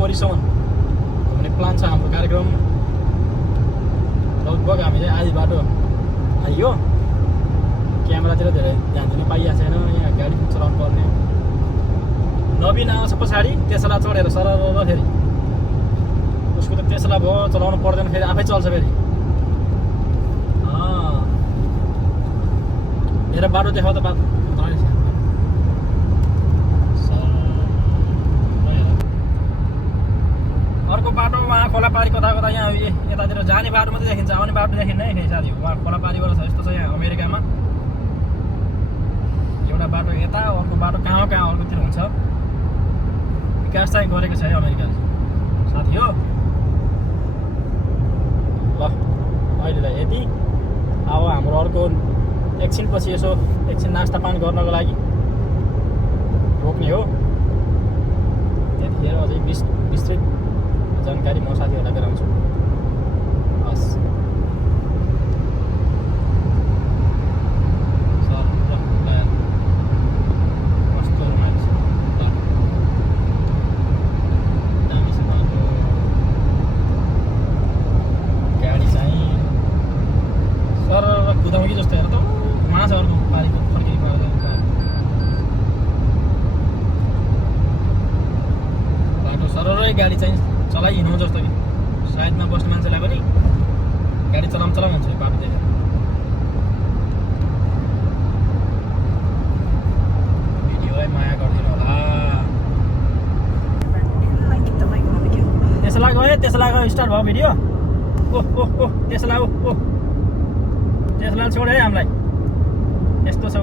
कोरीसम्म घुम्ने प्लान छ हाम्रो कार्यक्रम। लगभग हामी चाहिँ आधी बाटो आइयो। क्यामेरातिर धेरै ध्यान दिन पाइएको छैन, यहाँ गाडी पनि चलाउनु पर्ने। नवीन आउँछ पछाडि तेस्ला चढेर सरर फेरि उसको त तेस्ला भयो, चलाउनु पर्दैन, फेरि आफै चल्छ फेरि। मेरो बाटो देखाउ त बाटो। अर्को बाटो उहाँ खोलापारी कता कता यहाँ यतातिर जाने बाटो मात्रै देखिन्छ, आउने बाटो देखिन्न है साथी। उहाँ खोलापारीबाट छ यस्तो छ यहाँ अमेरिकामा। एउटा बाटो यता, अर्को बाटो कहाँ अर्कोतिर हुन्छ। विकास चाहिँ गरेको छ है अमेरिकाले साथी हो। ल अहिलेलाई यति। अब हाम्रो अर्को एकछिनपछि यसो एकछिन नास्ता पानी गर्नको लागि रोक्ने हो। त्यतिखेर अझै विस्तृत जानकारी म साथीहरूलाई गराउँछु। हस् कस्तो रमाइलो छ। दामी छ बाटो। गाडी चाहिँ सर कुदाउँ कि जस्तो हेर त उहाँ छ अर्को पारीको फर्किने बाटो सररै गाडी चाहिँ चलाइहिँडौँ जस्तो कि साइडमा बस्ने मान्छेलाई पनि गाडी चलाउँ भन्छ बाटो देखेर। भिडियोलाई माया गरिदिनु होला। त्यसलाई गयो स्टार्ट भयो भिडियो। ओह त्यसलाई त्यसलाई छोड है हामीलाई। यस्तो छ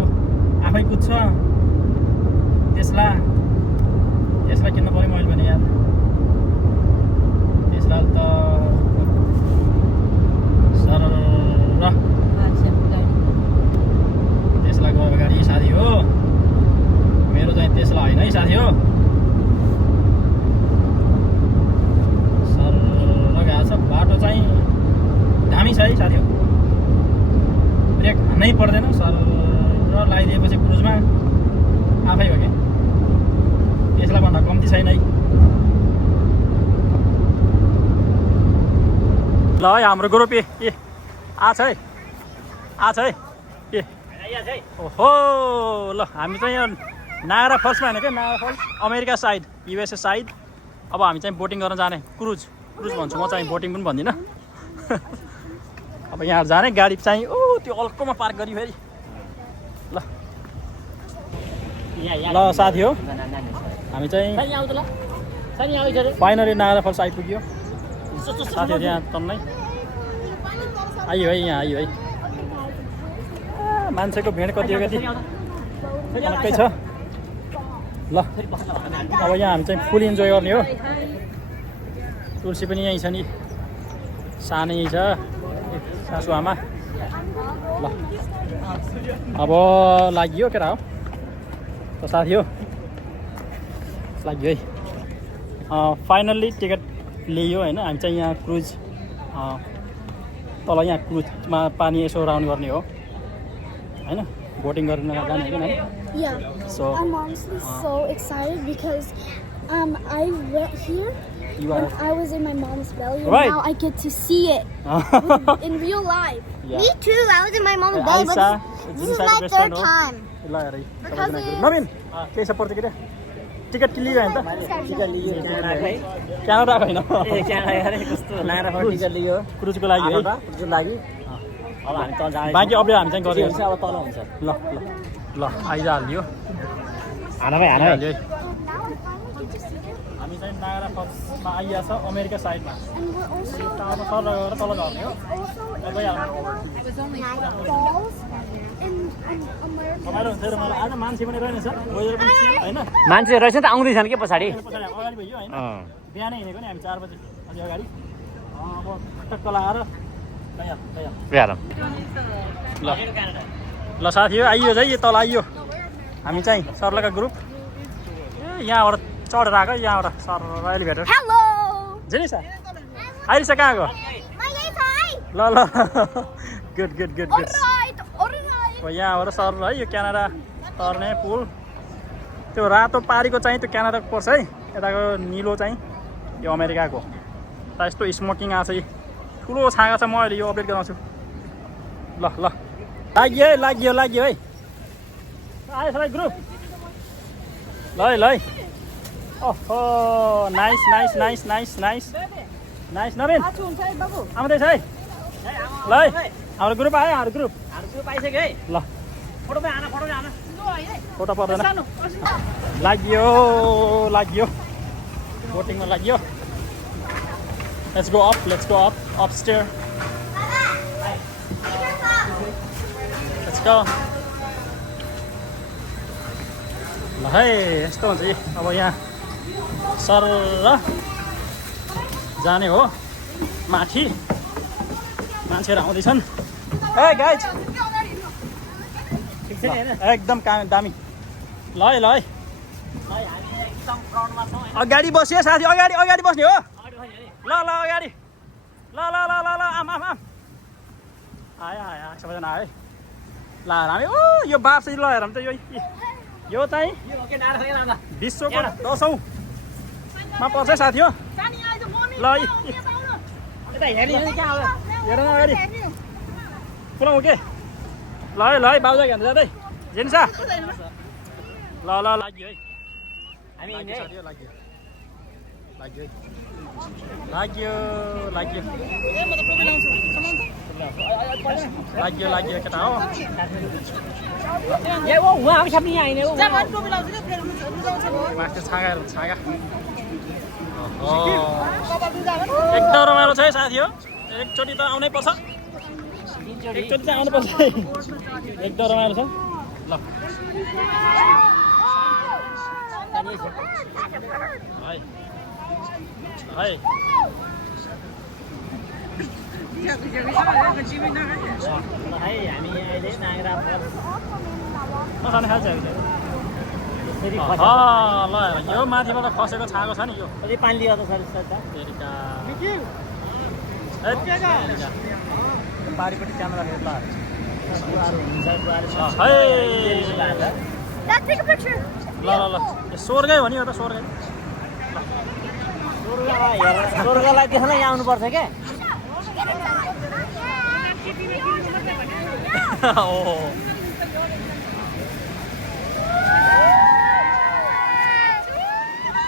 आफै कुद्छ त्यसलाई किन्न पऱ्यो मैले भने यार। त्यसलाई त सर त्यसलाई गयो गाडी साथी हो। मेरो चाहिँ त्यसलाई होइन है साथी हो। सर गएको छ बाटो चाहिँ दामी छ है साथी हो। ब्रेक हान्नै पर्दैन, सर लगाइदिएपछि क्रुजमा आफै हो क्या। त्यसलाई भन्दा कम्ती छैन है। ल है हाम्रो ग्रुप ए आछ है ओहो। ल हामी चाहिँ यहाँ नायग्रा फल्समा होइन क्या, Niagara Falls America side USA side. अब हामी चाहिँ बोटिङ गर्न जाने। क्रुज भन्छु म चाहिँ, बोटिङ पनि भन्दिनँ। अब यहाँ जाने गाडी चाहिँ त्यो अल्कोमा पार्क गरी फेरि। ल साथी हो हामी चाहिँ फाइनली नायग्रा फल्स आइपुग्यो साथीहरू। यहाँ तन्नै आइयो है, यहाँ आइयो है। मान्छेको भेड कति अलग्गै छ। ल अब यहाँ हामी चाहिँ फुल इन्जोय गर्ने हो। तुलसी पनि यहीँ छ नि, सानै छ सासु आमा। ल अब लाग्यो केटा हो त साथी हो, लाग्यो है। फाइनल्ली टिकट लियो होइन। हामी चाहिँ यहाँ क्रुज तल यहाँ क्रुजमा पानी यसो राउन्ड गर्ने हो होइन, बोटिङ गर्न जाने होइन। Yeah. So I'm honestly so excited because I went here You when are I was in my mom's belly, and right. now I get to see it in real life. Yeah. Me too. I was in my mom's belly, but this is my third time. ल हेरै नवीन के छ प्रतिक्रिया ticket लियो हैन त ticket लियो Canada होइन Canada कस्तो नारा फर टिकट लियो क्रुजको लागि है क्रुजको लागि अब हामी तल जाने बाँकी अपडेट हामी चाहिँ गरियो अब तल हुन्छ ल ल ल आइहाल्यो हाना भाइ हाना है हामी चाहिँ नायग्रा फल्समा आइया छ अमेरिका साइडमा And we're also तल गएर तल झर्ने हो गइहाल्नु falls in America. रमाइलो हुन्छ रमाइलो आज मान्छे पनि रहेनछ वेदर पनि चिल हैन मान्छे रहेछ नि त आउँदैछन् के पछाडि पछाडि अगाडि भयो हैन बिहानै हिँडेको नि हामी 4 बजे अलि अगाडि अब टक्क लगाएर यार ल ल साथी आइयो है तल आइयो हामी चाहिँ सरलका ग्रुप यहाँबाट चढेर आएको यहाँबाट सर एलिभेटर Hello. जेनिसा अहिले चाहिँ कहाँ गयो My name's Hi. ल ल good good good good Alright. यहाँबाट सर है यो क्यानाडा तर्ने पुल त्यो रातो पारीको चाहिँ त्यो क्यानाडाको पर्छ है यताको निलो चाहिँ यो अमेरिकाको त यस्तो स्मोकिङ आएको छ यी ठुलो छाँगा छ म अहिले यो अपडेट गराउँछु ल ल लाग्यो है आयो सबै ग्रुप ल है ओहो नाइस नवीन आउँदैछ है ल है हाम्रो ग्रुप आयो हाम्रो ग्रुप आइसक्यो है ल फोटो पर्दैन लाग्यो बोटिङमा लाग्यो let's go up upstair let's go ल है यस्तो हुन्छ कि अब यहाँ सर जाने हो माथि मान्छेहरू आउँदैछन् ए गाइज एकदम दामी ल है अगाडि बस्यो साथी अगाडि बस्ने हो ल अगाडि ल आम आयो सबैजना आयो है ल हामी ओ यो बाप चाहिँ लगाएर त यो चाहिँ विश्वको 10औं मा पर्छ साथी हो ल हेर न अगाडि पुऱ्याउँ के ल है बाउजा के जाँदै जेन्सा ल लाग्यो है लाग्यो केटा हो छागा एकदम रमाइलो छ है साथी हो एकचोटि त आउनै पर्छ एकदम रमाइलो छ ल है हामी अहिले नागरा नखाने खान्छ ल यो माथिबाट खसेको छाएको छ नि यो पानी लिएर त बारीपट्टि क्यामेरा हेर्ला ल स्वर्गै हो नि यो त स्वर्गै स्वर्गलाई देख्न यहाँ आउनुपर्छ क्या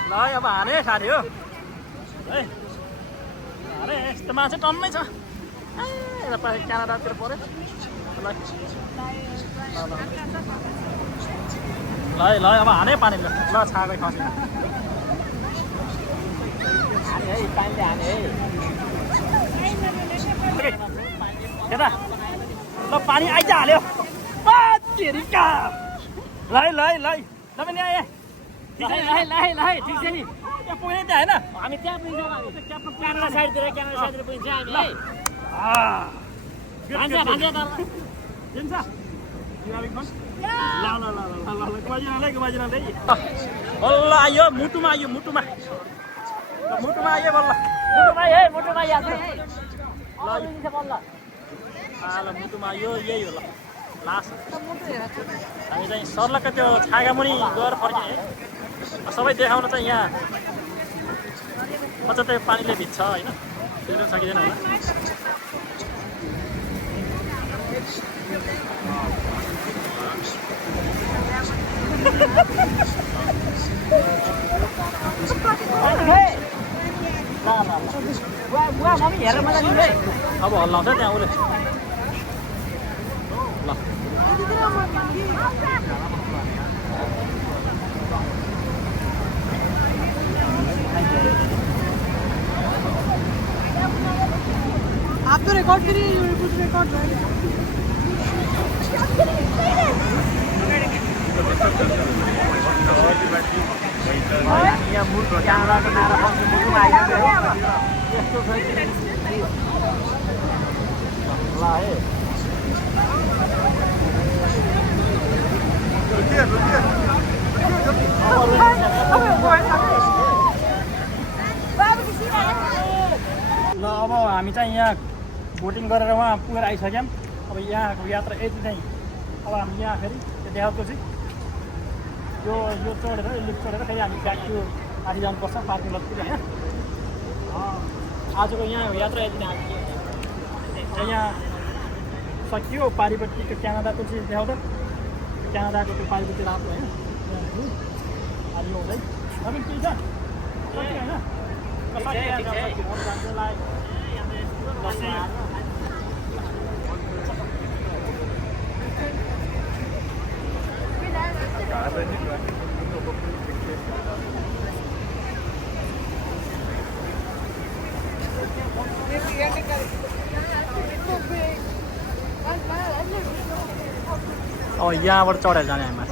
ल अब हाने साथी हो है हाने यस्तो मान्छे टन्नै छ क्यानाडातिर पऱ्यो ल अब हाने पानी ल छागै खसेन केटा ल पानी आइज हाल्यो ठिक छ नि त्यहाँ पुग्ने त्यहाँ होइन हामी त्यहाँ पुग्छौँ क्यामेरा साइडतिर पुग्छौँ हामी है बल्ल आयो मुटुमा आयो मुटुमा आयो बल्ल मुटुमा याद है ल मुटुमा आयो यही हो ल लास्ट हामी चाहिँ सर्लक्क त्यो छागामुनि गएर फर्किने है सबै देखाउन चाहिँ यहाँ मजाले पानीले भिज्छ होइन त्यो सकिँदैन होला अब हल्लाउँछ त्यहाँ उसले ल आप तो रिकॉर्ड करिए कुछ रिकॉर्ड यहाँ मुटु क्यामेरा नारा मुटुमा आइसक्यो यस्तो छ ल है ल अब हामी चाहिँ यहाँ बोटिङ गरेर उहाँ पुगेर आइसक्यौँ अब यहाँको यात्रा यति नै अब हामी यहाँ फेरि त्यो देखाउँछु यो चढेर यो लिफ्ट चढेर फेरि हामी ब्याक त्यो माथि जानुपर्छ पार्किङ लटतिर होइन आजको यहाँ यात्रा यति नै र यहाँ सकियो पारिपट्टिको क्यानाडाको चाहिँ देखाउँदा क्यानाडाको त्यो पारिपट्टि रातो होइन आलु हुँदै तपाईँ केही छ अब यहाँबाट चढेर जाने हामी